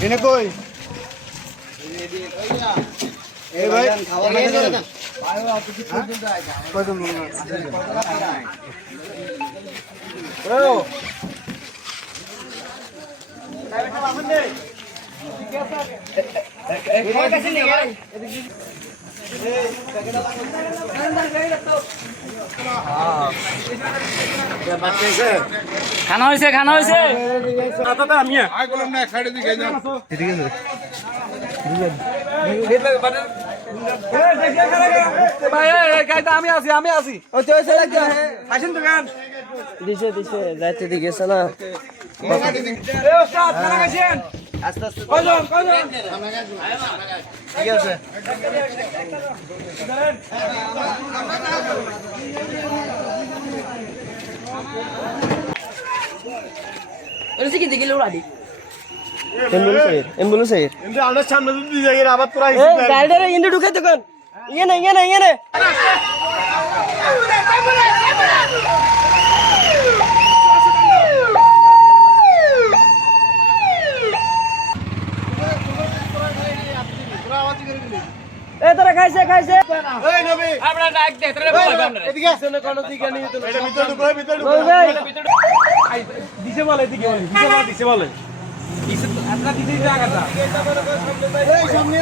ini koi ভাই খানা হয়েছে খানা হয়েছে আমি আছি আসেন দোকান দিছে দিছে যাইতে দিয়েছে না আস্তে আস্তে ঠিক আছে এম্বুলেন্স সামনে যদি যাই আবার তোরা গাড়িটা ইন্দু ঢুকে দোকান ইয়ে না এ তোরা খাইছে এই নবী আমরা ডাক দে তোরা বলবে আমরা এদিকে আসেন কোন দিকে নিয়ে তো এটা ভিতর ঢুকো দিছে বলে এদিকে দিছে বলে আপনারা দিতে জায়গাটা এই সামনে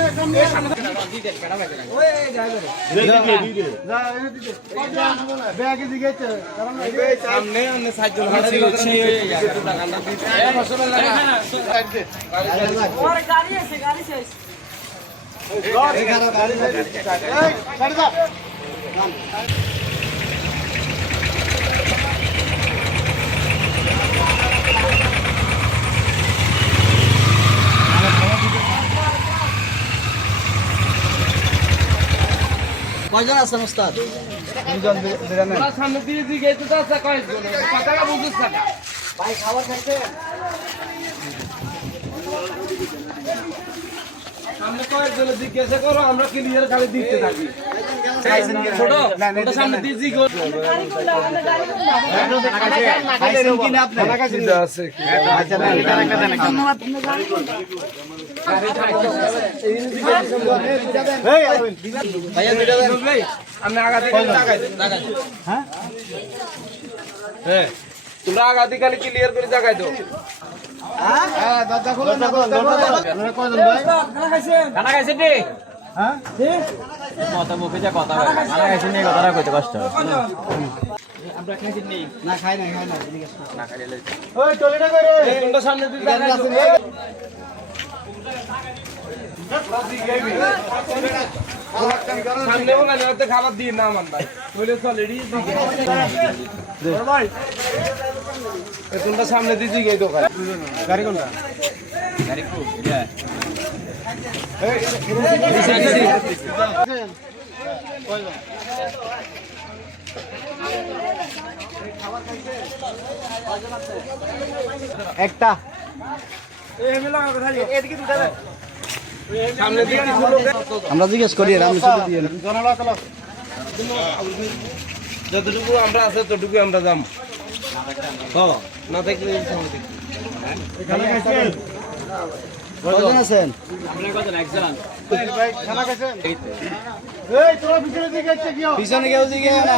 দিতে কাটা ভাই ওই যাই করে দিতে যা এনে দিতে ব্যাগ এদিকে কারণ সামনে অন্য সাইকেল হাঁটছে সেই টাকাটা দিতে এই বছর লাগা ওর গাড়ি আছে গাড়ি শেষ কয়জন আছেন ওস্তাদ সামনে দিয়ে দিকে তো আছে কয়জন টাকা বুঝছ টাকা ভাই খাবার খাইছে সামনে কয়েকজন জিজ্ঞাসা করো আমরা ক্লিয়ার খালি দিতে থাকি ছোট ওটা সামনে দিয়ে জিজ্ঞো আমি আগাতে হ্যাঁ তোমরা আগাতে খালি ক্লিয়ার করে জায়গায় দাও খানা খাইছে রে কথা মুখে যা কথা খানা খাইছে নিয়ে কথাটা কইতে কষ্ট আমরা খাইছি নেই না খাই না না খাইলে ওই টলিটা কই রে তোমরা সামনে দিকে যাচ্ছে সামনে বলা যাতে খাবার দিয়ে না মান ভাই বলে চল রেডি ভাই তোমরা সামনে দিকে গিয়ে দোকান গাড়ি কোনটা গাড়ি কো ইয়া একটা সামনে দিকে কিছু লোক আমরা জিজ্ঞেস করি আমি শুধু দিয়ে যতটুকু আমরা আছে ততটুকু আমরা যাম হ্যাঁ না দেখলে সামনে দিকে এখানে খাইছেন কয়জন আছেন আমরা কত একজন ভাই খানা খাইছেন এই তোরা পিছনে দিকে যাচ্ছে কি পিছনে কেউ দিকে না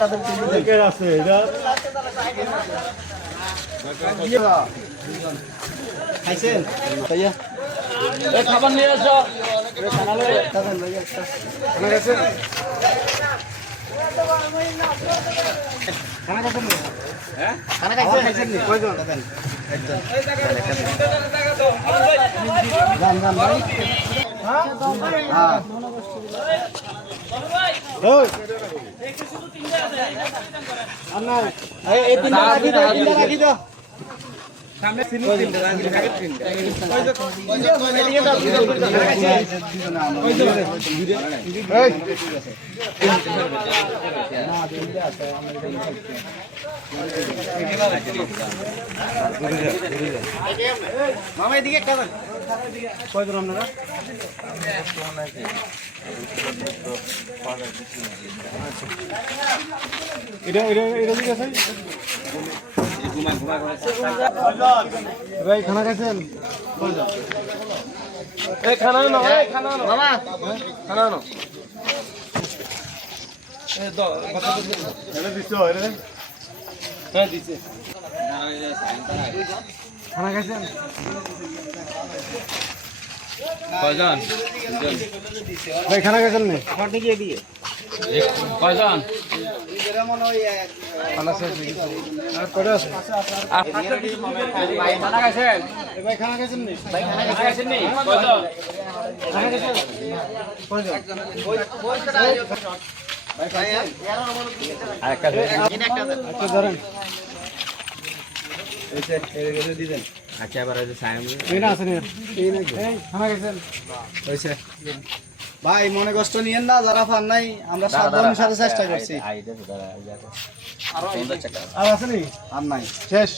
দিকে আছে এটা খাইছেন ভাইয়া এই খাবার নিয়ে আসো খানা খাইছেন খানা খাইছেন হ্যাঁ খানা খাইছেন নি কয়জন একজন এই জায়গা দাও যান ভাই হ্যাঁ ওই আর না এই তিনটা রাখি দাও সামনে চিনি তিনটা রাজনীতি খাবে তিনটা মামা এদিকে একটা দেন। কয়জন আপনারা? ভাই খানা খাইছেন? এই খানা নাও এই খানা নাও মামা খানা নাও এই দাও এটা দিছো এটা হ্যাঁ দিছে খানা খাইছেন? কয়জন ভাই খানা খাইছেন না? কয়জন আর কয়টা আছে? খানা খাইছেন ভাই খানা খাইছেন না? খানা খাইছেন নি কয়জন খানা খাইছেন? কয়জন? একটা ধরেন। এই না আছে না? এই নাকি? খানা খাইছেন? ভাই মনে কষ্ট নিয়েন না, যারা পান নাই আমরা সাবধানের সাথে চেষ্টা করছি। আর আছে নি? আর নাই, শেষ।